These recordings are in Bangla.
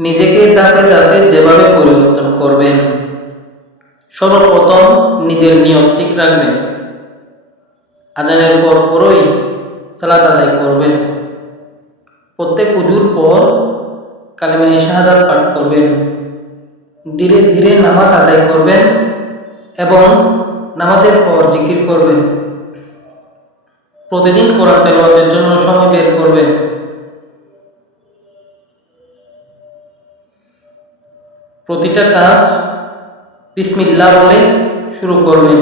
নিজেকে ধাপে ধাপে যেভাবে পরিবর্তন করবেন, সর্বপ্রথম নিজের নিয়ত ঠিক রাখবেন। আজানের পর পরই সালাত আদায় করবেন। প্রত্যেক উজুর পর কালিমায়ে শাহাদাত পাঠ করবেন। ধীরে ধীরে নামাজ আদায় করবেন এবং নামাজের পর জিকির করবেন। প্রতিদিন কোরআন তেলাওয়াতের জন্য সময় বের করবেন। প্রতিটা কাজ বিসমিল্লাহ বলে শুরু করবেন।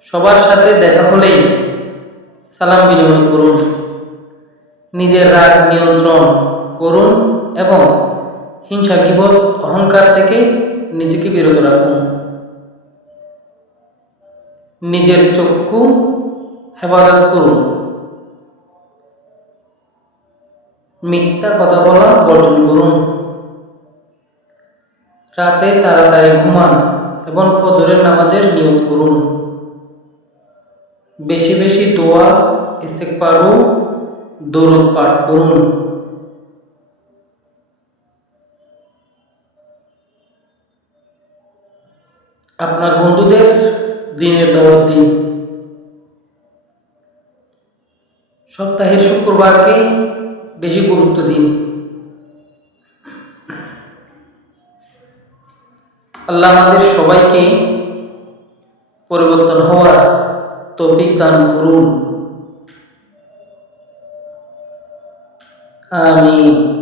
সবার সাথে দেখা হলেই সালাম বিনিময় করুন। নিজের রাগ নিয়ন্ত্রণ করুন এবং হিংসা, গীবত, অহংকার থেকে নিজেকে বিরত রাখুন। নিজের চক্ষু হেফাজত করুন। মিথ্যা কথা বলা বর্জন করুন। রাতে তাড়াতাড়ি ঘুমান এবং ফজরের নামাজের নিয়ত করুন। বেশি বেশি দোয়া, ইস্তেগফার ও দরুদ পাঠ করুন। আপনার বন্ধুদের দিনের দাওয়াত দিন। সপ্তাহের শুক্রবারকে বেশি গুরুত্ব দিন। আল্লাহ আমাদের সবাইকে পরিবর্তন হওয়ার তৌফিক দান করুন। আমিন।